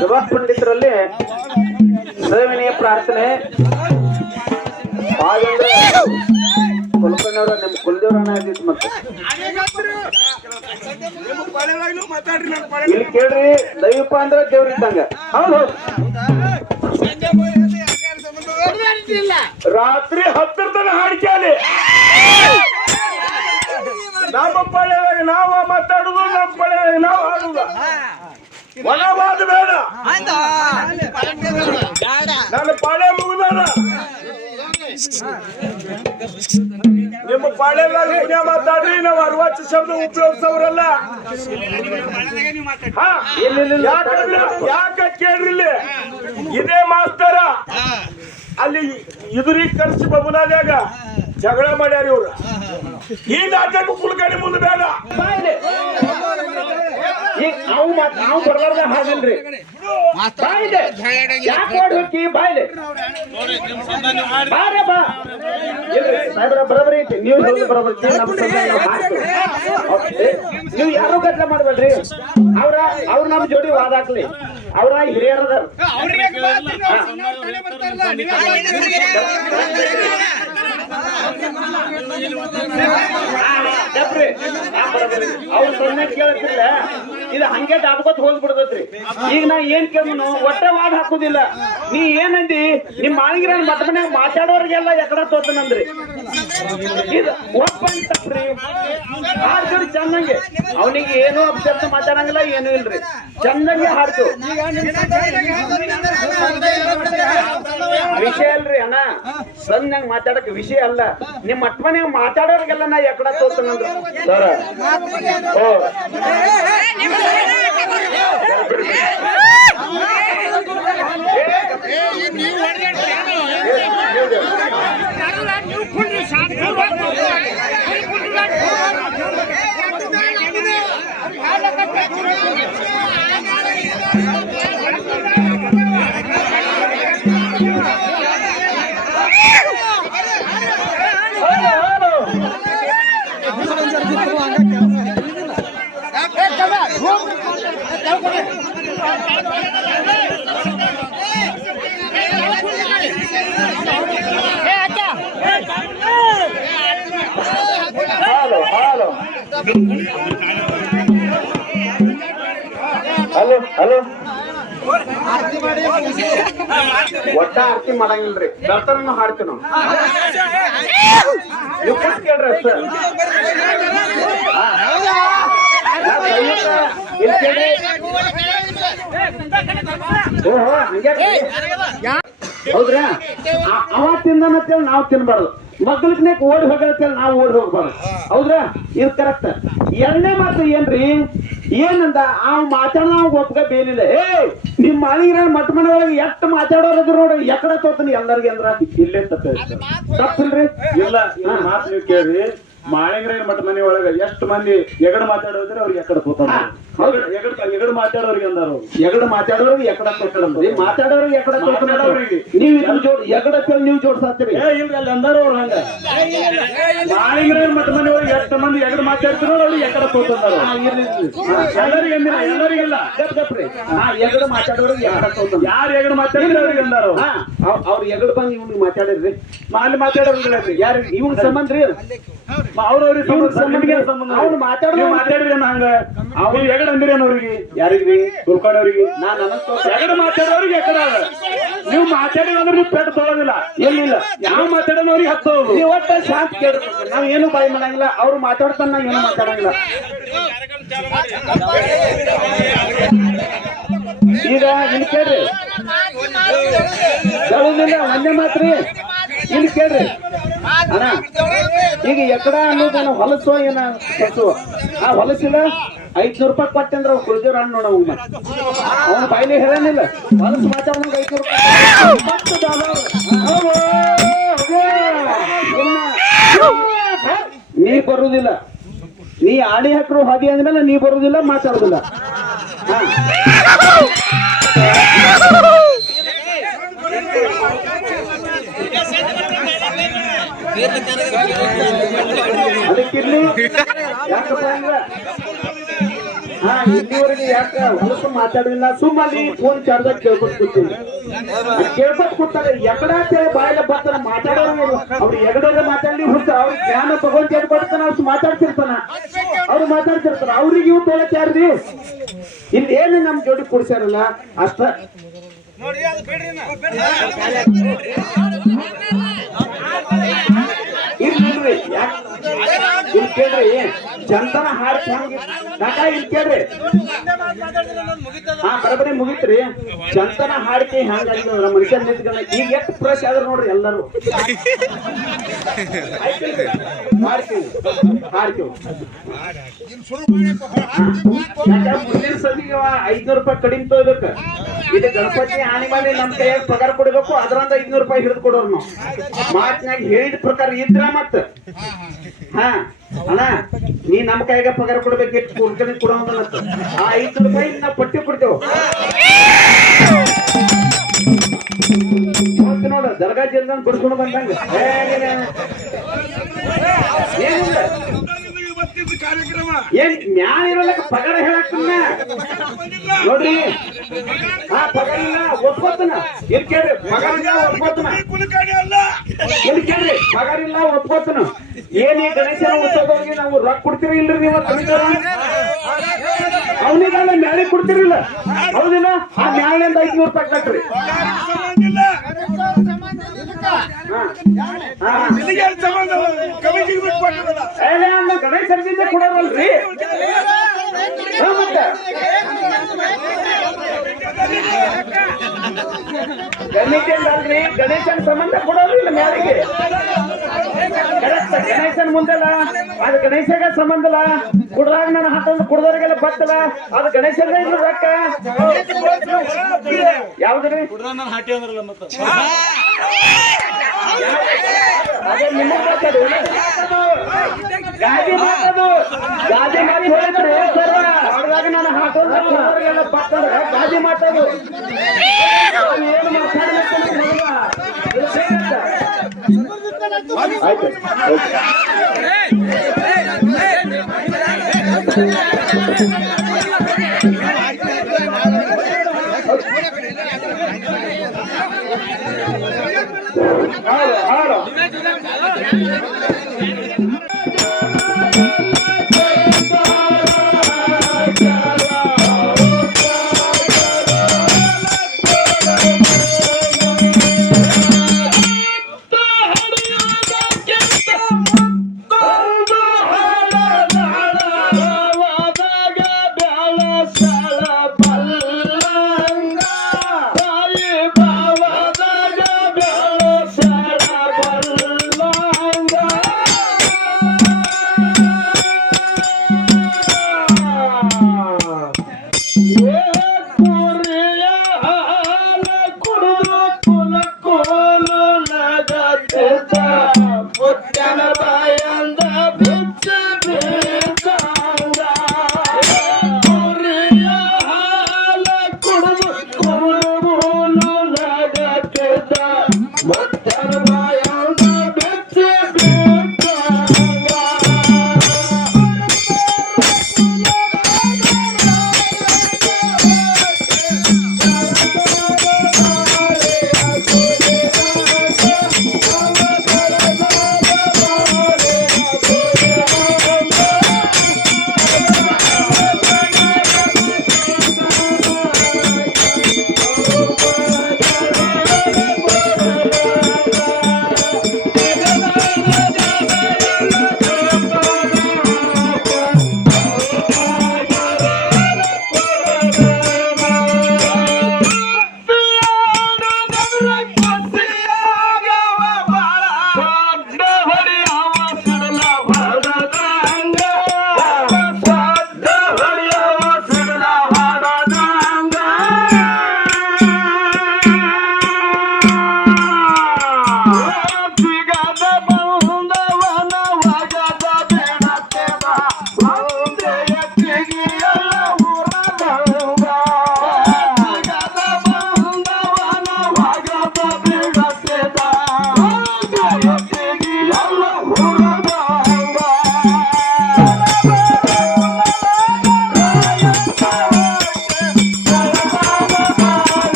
ಸಭಾ ಪಂಡಿತರಲ್ಲಿ ಸವಿನಯ ಪ್ರಾರ್ಥನೆ. ಕುಲಕರ್ಣಿಯವರ ನಿಮ್ಮ ಕುಲದೇವ್ರನ್ನ ಆಗಿತ್ತು ಮತ್ತೆ. ಇಲ್ಲಿ ಕೇಳ್ರಿ, ದೈವಪ್ಪ ಅಂದ್ರೆ ದೇವ್ರ ಹೌದು ರಾತ್ರಿ ಹತ್ತರ ತನ ಹಾಡಿಕೆ ನಮ್ಮ ಪಳ್ಳಿಯಾಗ ನಾವ ಮಾತಾಡುದು ನಮ್ಮ ಪಳ್ಳಿಯಾಗ ನಾವು ಆಡುದು. ಒಣವಾದ ಬೇಡ. ನನ್ನ ಪಾಳೆ ಮುಗಿದಾನ ನಿಮ್ಮ ಪಾಳೆದಾಗ ಪುಣ್ಯ ಮಾತಾಡ್ರಿ ನಾವು ಅರವತ್ತು ಶಬ್ದ ಉಪಯೋಗಿಸೋರಲ್ಲ. ಯಾಕಂದ್ರೆ ಯಾಕ ಕೇಳ್ರಿ ಇಲ್ಲಿ ಇದೇ ಮಾಸ್ತರ. ಅಲ್ಲಿ ಇದುರಿಗೆ ಕರ್ಸಿ ಬಬುನಾದ್ಯಾಗ ಜಗಳ ಮಾಡ್ಯಾರ ಇವ್ರು. ಈ ನಾಟಕ ಕುಲ್ಕಣಿ ಮುಂದೆ ಬೇಡ. ಈಗ ನಾವು ಮಾತ್ ನಾವು ಬರ್ಲಾರ್ದ ಹಾಗಲ್ರಿ. ಬಾಯಿದೆ ಯಾಕೆ ಓಡಿ ಹೋಗಿ ಬಾಯಿದೆ ಬಾರೆ ಬಾ. ಸಾಹೇಬ್ರ ಬರೋಬರಿ ಐತಿ. ನೀವು ಹೇಳೋದು ಬರೋಬರಿ ನಮ್ಮ ಸಂಘ ನಾವು ನೀವು ಯಾರು ಗದ್ದಲ ಮಾಡ್ಬೇಡ್ರಿ? ಅವ್ರ ಅವ್ರ ನಮ್ಮ ಜೋಡಿ ವಾದ ಹಾಕ್ಲಿ. ಅವ್ರ ಹಿರಿಯರದಾರ ಅವ್ರ ಸೊನ್ನೆ ಕೇಳತ್ತಿಲ್ಲ ಇದು ಹಂಗೆ ದಾಟ್ಕೊತ್ ಹೋಗ್ಬಿಡ್ತೈತ್ರಿ. ಈಗ ನಾ ಏನ್ ಕೇಳ್ನು ಒಟ್ಟೆ ವಾದ ಹಾಕುದಿಲ್ಲ. ನೀ ಏನಂದಿ, ನಿಮ್ ಮಾಳಿಗಿರ ಮತ್ತ ಮನ್ಯಾಗ ಮಾತಾಡೋರಿಗೆಲ್ಲ ಎಕಡ ತೋತನಂದ್ರಿ. ಇದು ತಪ್ಪ್ರಿ ಹಾಡ್ತೀರಿ ಚಂದಂಗೆ ಅವನಿಗೆ ಏನೂ ಅಭ್ಯರ್ಥ ಮಾತಾಡಂಗಿಲ್ಲ ಏನೂ ಇಲ್ರಿ ಚಂದಂಗೆ ಹಾಡ್ತು ವಿಷಯ ಅಲ್ರಿ ಅಣ್ಣ ಸಣ್ಣಂಗ್ ಮಾತಾಡಕ್ ವಿಷಯ ಅಲ್ಲ ನಿಮ್ಮ ಅಟ್ಮನೆ ಮಾತಾಡೋರಿಗೆಲ್ಲ ನಾ ಎಕಡ ತೋತನಂದ್ರ ಸರ್ ಓ ಹಲೋ ಹಲೋ ಒಟ್ಟ ಆರ್ತಿ ಮಾಡಂಗಿಲ್ರಿ ಬರ್ತಾರನ್ನು ಹಾಡ್ತೀವಿ ಕೇಳ್ರಿ ಅಷ್ಟೇ. ಹೌದ್ರಾ? ಅವತ್ತಿಂದ ಅವ ತಿಂದನಂತೇಳಿ ನಾವು ತಿನ್ಬಾರ್ದು. ಮಗ್ಲಕ್ನೇಕ್ ಓಡಿ ಹೋಗತ್ತೇಳಿ ನಾವು ಓಡಿ ಹೋಗ್ಬಾರ್ದು. ಹೌದ್ರಾ? ಇದು ಕರೆಕ್ಟ್ ಎರಡನೇ ಮಾತು ಏನ್ರಿ? ಏನಂದ? ಆ ಮಾತಾಡೋ ನಾವು ಒಪ್ಗ ಬೇಲಿಲ್ಲ. ಏ ನಿಮ್ ಮಾಳಿಗಿರ ಮಠ ಮನೆ ಒಳಗೆ ಎಷ್ಟು ಮಾತಾಡೋರು ಇದ್ರು ನೋಡ್ರಿ, ಎಕಡ ತೋತನಿ ಎಲ್ಲರಿಗೆ ಅಂದ್ರ. ಇಲ್ಲೇ ತಪ್ಪ ತಪ್ಪಿಲ್ರಿ? ಇಲ್ಲ ಮಾತು ನೀವು ಕೇಳ್ರಿ. ಮಾಳಿಂಗ್ರೇನ್ ಮಠ ಮನೆ ಒಳಗ ಎಷ್ಟು ಮಂದಿ ಎಗಡ ಮಾತಾಡೋದ್ರೆ ಅವ್ರಿಗೆ ಎಕಡೆ ಕೂತಾರ ಮಾತಾಡೋರಿಗೆ ಅಂದಾರ ಅವ್ರು. ಎಗಡ ಮಾತಾಡೋರಿಗೆ ಎಕಡ ತೋತನಂದ್ರಿ ಮಾತಾಡೋರಿಗೆ ಎಕಡ ಮಾತಾಡೋರಿಗೆ. ನೀವ್ ಇದನ್ನ ಜೋಡ್ ಎಗಡ ನೀವು ಜೋಡ್ಸಾತ್ರಿ ಏ ಇಲ್ರಿ ಅಲ್ಲಿ ಅಂದಾರ ಅವ್ರು ಹಂಗ. ಮಠ ಮನೆ ಒಳಗೆ ಎಷ್ಟು ಮಂದಿ ಎಗಡ್ ಮಾತಾಡ್ತಿರೋ ಅವ್ರು ಎಕಡ. ಹಾ, ಎಲ್ಲರಿಗೆ ಅಂದಿಲ್ಲ ಎಲ್ಲರಿಗಿಲ್ಲ ಗಪ್ ಗಪ್ರಿ. ಹಾ, ಎಗಡ ಮಾತಾಡೋರಿಗೆ ಎಕಡ ತೋತನ ಯಾರು ಎಗಡ್ ಮಾತಾಡಿದ್ರೆ ಅವ್ರಿಗೆ ಅಂದಾರ ಅವ್ರು. ಬಂದು ಅವ್ರ ಎಗಡ್ ಬಂದ್ ಇವ್ನಿಗೆ ಮಾತಾಡಿದ್ರಿ ಅಲ್ಲಿ ಮಾತಾಡೋರಿಲ್ಲ ಯಾರು ಇವ್ನ ಸಂಬಂಧ ರೀ ಅವ್ರವ್ರಿಗೆ ಸಂಬಂಧ ಅವ್ನು ಮಾತಾಡೋದು ಮಾತಾಡ್ರಿ ಹಂಗ. ಅವ್ರು ಎಗಡ ಅಂದಿರೇನ್ ಅವ್ರಿಗೆ ಯಾರಿಗ್ರಿ ಉಳ್ಕೊಂಡವ್ರಿಗೆ ನಾನು ಎಗಡ್ ಮಾತಾಡೋರಿಗೆ ಎಕಡ ನೀವು ಮಾತಾಡಿದ್ರೆ ನೀವು ಪೆಟ್ಟು ತಗೋದಿಲ್ಲ ಎಲ್ಲಿಲ್ಲ ಯಾವ ಮಾತಾಡೋನವ್ರಿಗೆ ಹತ್ತೋದು ನೀವು ಒಟ್ಟ ಶಾಂತ ಕೇಳ್ಬೇಕು. ನಾವು ಏನು ಬಾಯಿ ಮಾಡಂಗಿಲ್ಲ. ಅವ್ರು ಮಾತಾಡ್ತಾನ ನಾವು ಏನು ಮಾತಾಡಂಗಿಲ್ಲ. ಈಗ ಇಲ್ಲಿ ಕೇಳ್ರಿ. ಹೇಳುದಿಲ್ಲ ಒಂದೇ ಮಾತ್ರಿ ಇಲ್ಲಿ ಕೇಳ್ರಿ. ಅಣ್ಣ ಈಗ ಎಕಡ ಅನ್ನೋದೇನ ಹೊಲಸು ಏನ ಆ ಹೊಲಸಿಲ್ಲ ಐದ್ನೂರ್ ರೂಪಾಯಿ ಕೊಟ್ಟೆ ಅಂದ್ರೆ ಅವ್ನು ಕುಳಿದೇವ್ರ ಹಣ್ಣು ನೋಡ ಅವನ ಅವ್ನ ಹೇಳಂಗಿಲ್ಲ ಹೊಲಸು ಮಾತಾಡೋಂಗ ಐದ್ನೂರ್ ಐದ್ನೂರು ಹತ್ತು ಡಾಲರ್. ಹೌದು, ಹೌದು. ಇನ್ನ ನೀ ಬರುದಿಲ್ಲ ನೀ ಆಡಿ ಹಾಕ್ರು ಹಾದಿ ಅಂದ್ಮೇಲೆ ನೀ ಬರುದಿಲ್ಲ ಮಾತಾಡುದಿಲ್ಲ. ಅದಕ್ಕಿರ್ಲಿ ಯಾಕಪ್ಪ ಅಂದ್ರ ಹಾ, ಇಲ್ಲಿವರೆಗೆ ಯಾಕ ಹೊಲಸು ಮಾತಾಡಲಿಲ್ಲ ಸುಮ್ಮನೆ ಫೋನ್ ಚಾರ್ಜ್ ಕೇಳ್ಕೊತ ಕೂತೀನಿ ಕೇಳ್ಕೊತ ಕೂತಾರೆ ಎಕಡ ಅಂತೇಳಿ ಬಾಯಿಲೆ ಬರ್ತಾನ ಮಾತಾಡೋರು ಅವ್ರು ಎಗಡೋದ್ರೆ ಮಾತಾಡ್ಲಿ ಹುಡ್ತ ಅವ್ರ ಜ್ಞಾನ ತಗೊಂಡ್ ಕೇಳಿ ಬರ್ತಾನ ಅವ್ರು ಮಾತಾಡ್ತಿರ್ತಾನ. ಅವ್ರು ಮಾತಾಡ್ತಿರ್ತಾರ. ಅವ್ರಿಗೆ ಇವ್ ತೊಳಕ್ ಯಾರ್ರಿ? ಏನು ನಮ್ ಜೋಡಿ ಕೊಡ್ಸ್ಯಾರಲ್ಲ, ಅಷ್ಟ ಇರ್ಲಿ ಯಾಕೆ? ಇಲ್ಲಿ ಕೇಳ್ರಿ ಜನತನ ಹಾಡ್ ಕಾಕ ಇಲ್ಲಿ ಕೇಳ್ರಿ. ಹಾ, ಬರಬರಿ ಮುಗಿತ್ರಿ. ಜನತನ ಹಾಡಿಕೆ ಹೆಂಗಾಗಿದೆ ನಮ್ಮ ಮನುಷ್ಯನ ನಿಂತ್ಕೊಂಡ ಈಗ ಎಷ್ಟು ಫ್ರೆಶ್ ಆದ್ರ ನೋಡ್ರಿ ಎಲ್ಲರೂ. ಮುಂದಿನ ಸದಿಗೆ ಐದ್ನೂರು ರೂಪಾಯಿ ಕಡಿಮೆ ತಗೋಬೇಕು? ಇದು ಗಣಪತಿ ಆನೆ ಮಾಡಿ ನಮ್ ಕೈಯಾಗ ಪಗಾರ ಕೊಡಬೇಕು, ಅದ್ರಂದ ಐದ್ನೂರು ರೂಪಾಯಿ ಹಿಡಿದು ಕೊಡೋರು ನಾವು. ಮಾತಿನಾಗ ಹೇಳಿದ ಪ್ರಕಾರ ಇದ್ರ ಮತ್ತ ಹಾ. ಅಣ್ಣ ನೀ ನಮ್ ಕೈಯಾಗ ಪಗಾರ ಕೊಡ್ಬೇಕಿತ್ತು ಕುಡ್ಕಣಿ ಕೊಡೋದಲ್ಲ ಆ ಐದು ರೂಪಾಯಿ ನಾವು ಪಟ್ಟಿ ಕೊಡ್ತೇವೆ. ಮತ್ತೆ ನೋಡ, ದರ್ಗಾ ಜಿಲ್ದ ಕೊಡ್ಕೊಂಡು ಬಂದಂಗ. ಏನ್? ಮ್ಯಾಲ ಇರೋಲಕ್ಕ ಪಗಾರ ಹೇಳಕ್ಕನ್ನ ನೋಡ್ರಿ. ಆ ಪಗಾರ ಇಲ್ಲ, ಒಪ್ಕೋತನ. ಇಲ್ಲಿ ಕೇಳ್ರಿ? ಪಗಾರ ಇಲ್ಲ, ಒಪ್ಕೋತನ. ಅಲ್ಲ ಇಲ್ಲಿ ಕೇಳ್ರಿ? ಪಗಾರ ಇಲ್ಲ, ಒಪ್ಕೋತನ. ಏನ್ ಈ ಗಣೇಶನ ಉತ್ಸವದವ್ರಿಗೆ ನಾವು ರೊಕ್ಕ ಕೊಡ್ತೀರಿ ಇಲ್ರಿ ನೀವು ಅವನಿಗೆಲ್ಲ ಮ್ಯಾಲೆ ಕೊಡ್ತಿರಿಲ್ಲ ಹೌದಿಲ್ಲ ಆ ಮ್ಯಾಲಿಂದ ಐದ್ನೂರು ರೂಪಾಯಿ ಕಟ್ರಿ. ಗಣೇಶ ಮತ್ತೆ ಗಣೇಶನ್ ಅಲ್ರಿ ಗಣೇಶನ್ ಸಂಬಂಧ ಕೊಡೋದಿಲ್ಲ ಮ್ಯಾಲಿಗೆ. ಗಣೇಶನ್ ಮುಂದೆಲ್ಲ ಅದು ಗಣೇಶಗ ಸಂಬಂಧಲ್ಲ. ಕುಡ್ದಾಗ ನಾನು ಹಾಕೋದು ಕುಡ್ದವ್ರಿಗೆಲ್ಲ ಬತ್ತಲ್ಲ. ಅದು ಗಣೇಶನ ಇದ್ರು ರೊಕ್ಕ. ಯಾವ್ದ್ರಿ ಅದೇ ನಿಮ್ಮ ಮಾತಾಡು ಗಾದಿ ಮಾತಾಡು ಅವ್ರದಾಗ ನಾನು ಹಾಕೋದು ಕುಡ್ದವ್ರಿಗೆಲ್ಲ ಬತ್ತಂದ್ರೆ ಗಾದಿ ಮಾತಾಡು ಏನು ಮಾತಾಡ್ಬೇಕು Hey! Hey! Hey! Hey!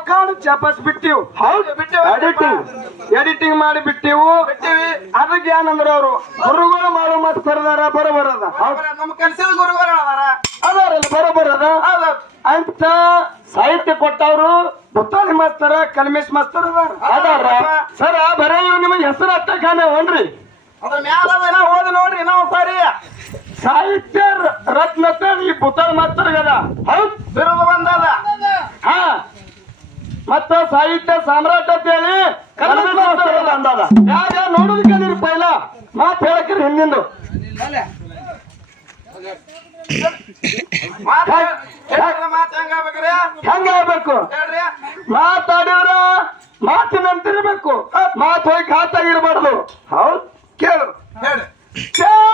ಈಗ ಚಾಪಸ್ ಬಿಟ್ಟಿವು. ಹೌದು ಎಡಿಟಿಂಗ್ ಎಡಿಟಿಂಗ್ ಮಾಡಿ ಬಿಟ್ಟಿವು. ಅದಕ್ಕೆ ಏನಂದ್ರ ಅವರು ಗುರುಗಳು ಮಾಡೋ ಮಾತು ಕರೆದಾರ ಬರೋಬರದ. ನಮ್ಮ ಕಲ್ಸಿದ ಗುರುಗಳು ಅದಾರ ಅದಾರಲ್ಲ ಬರೋಬರದ. ಅಂತ ಸಾಹಿತ್ಯ ಕೊಟ್ಟವ್ರು ಬುತ್ತಾಳಿ ಮಾಸ್ತರ ಕಲ್ಮೇಶ್ ಮಾಸ್ತರ್ ಅದಾರ. ಸರ್ ಬರೀ ಇವ್ ನಿಮಗೆ ಹೆಸರು ಅಷ್ಟ ಹೋನ್ರಿ ಅದ್ರ ಮ್ಯಾಲ ಓದಿ ನೋಡ್ರಿ ನಾವು ಸಾರಿ. ಸಾಹಿತ್ಯ ರತ್ನತೆ ಈ ಬುತ್ತಾಳಿ ಮಾಸ್ತರ್ಗದ ಹೌದು ಹೌದ್. ಬಿರುದು ಬಂದದ. ಮತ್ತ ಸಾಹಿತ್ಯ ಸಾಮ್ರಾಟ್ ಅಂತ ಹೇಳಿ ನೋಡೋದಕ್ಕೆ ಅಂದದ ಯಾಗ ನೋಡುದು ಕಲೀರಿ ಪೈಲ ಮಾತ್ ಹೇಳಕ್ರಿ ಹಿಂದಿಂದು ಹೆಂಗಾಗ್ಬೇಕು ಮಾತಾಡಿದ್ರ ಮಾತಿನಂತಿರ್ಬೇಕು. ಮಾತು ಹೋಗಿ ಖಾತಾಗಿರ್ಬಾರ್ದು ಹೌದ್? ಕೇಳು. ಚಕ್ರಮ